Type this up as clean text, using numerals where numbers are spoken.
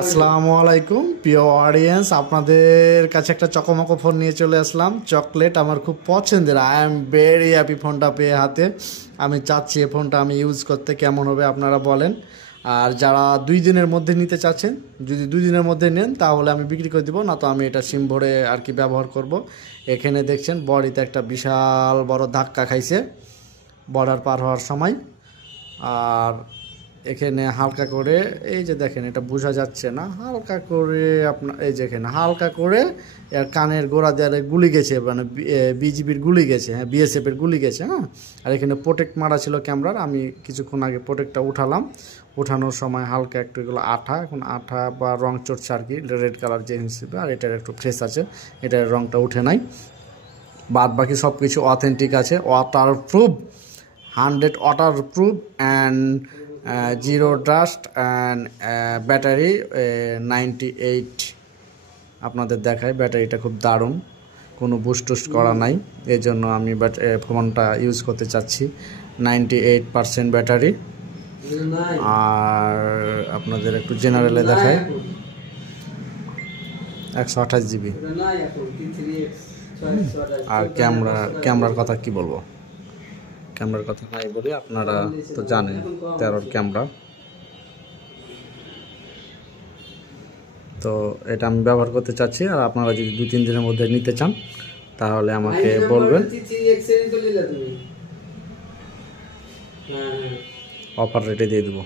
আসসালামু আলাইকুম প্রিয় অডিয়েন্স, আপনাদের কাছে একটা চকমকো ফোন নিয়ে চলে আসলাম। চকলেট আমার খুব পছন্দের। আই এম ভেরি হ্যাপি ফোনটা পেয়ে হাতে। আমি চাচ্ছি এই ফোনটা আমি ইউজ করতে কেমন হবে আপনারা বলেন। আর যারা 2 দিনের মধ্যে নিতে চাচ্ছেন, যদি 2 দিনের মধ্যে নেন তাহলে আমি বিক্রি করে দিব, না তো আমি এটা সিম ভরে আর কি ব্যবহার করব। এখানে দেখছেন বডিতে একটা বিশাল বড় ধাক্কা খাইছে বর্ডার পার হওয়ার সময়। আর এখানে হালকা করে এই যে দেখেন, এটা বোঝা যাচ্ছে না, হালকা করে আপনার এই যে এখানে হালকা করে এর কানের গোড়া দেওয়ারে গুলি গেছে, মানে বিজিবির গুলি গেছে, হ্যাঁ বিএসএফ এর গুলি গেছে। হ্যাঁ, আর এখানে প্রোটেক্ট মারা ছিল ক্যামেরার। আমি কিছুক্ষণ আগে প্রোটেক্টটা উঠালাম। উঠানোর সময় হালকা একটু এগুলো আঠা, এখন আঠা বা রং চড়ছে আর কি, রেড কালার যে হিসেবে। আর এটার একটু ফ্রেশ আছে, এটার রংটা উঠে নাই। বাদ বাকি সব কিছু অথেন্টিক আছে, water proof, 100 water proof and zero dust and battery 98। আপনাদের দেখায় ব্যাটারিটা খুব দারুণ, কোনো বুস্ট টুস্ট করা নাই। এই জন্য আমি ফোনটা ইউজ করতে চাচ্ছি। 98% ব্যাটারি। আর আপনাদের একটু জেনারেলে দেখায় 128 জিবি। আর ক্যামেরার কথা কি বলবো, ক্যামেরার কথা নাই বলি, আপনারা তো জানেন 13 ক্যামেরা। তো এটা আমি ব্যবহার করতে চাচ্ছি। আর আপনারা যদি 2-3 দিনের মধ্যে নিতে চান তাহলে আমাকে বলবেন, অফার রেটে দিয়ে দেবো।